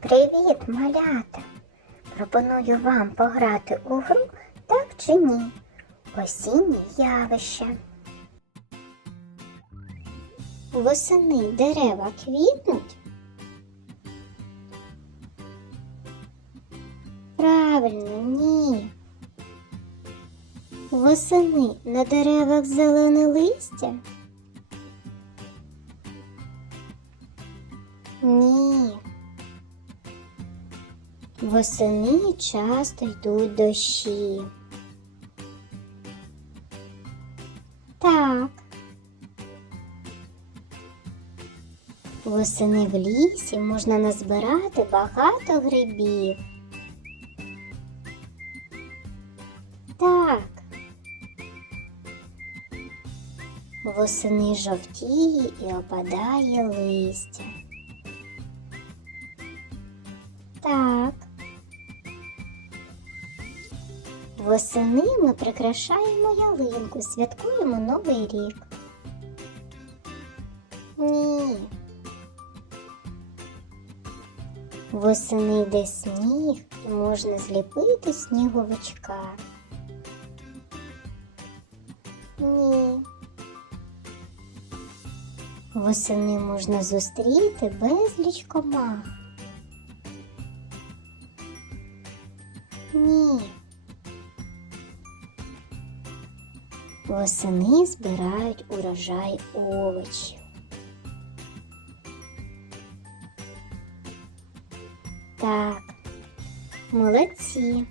Привіт, малята! Пропоную вам пограти у гру так чи ні. Осіннє явище. Восени дерева квітнуть. Правильно, ні. Восени на деревах зелене листя? Ні. Восени часто йдуть дощі. Так. Восени в лісі можна назбирати багато грибів. Так. Восени жовтіє і опадає листя. Так. Восени ми прикрашаємо ялинку, святкуємо Новий рік. Ні. Восени йде сніг і можна зліпити сніговичка. Ні. Восени можна зустріти безліч комах. Ні. Восени збирають урожай овочів. Так, молодці.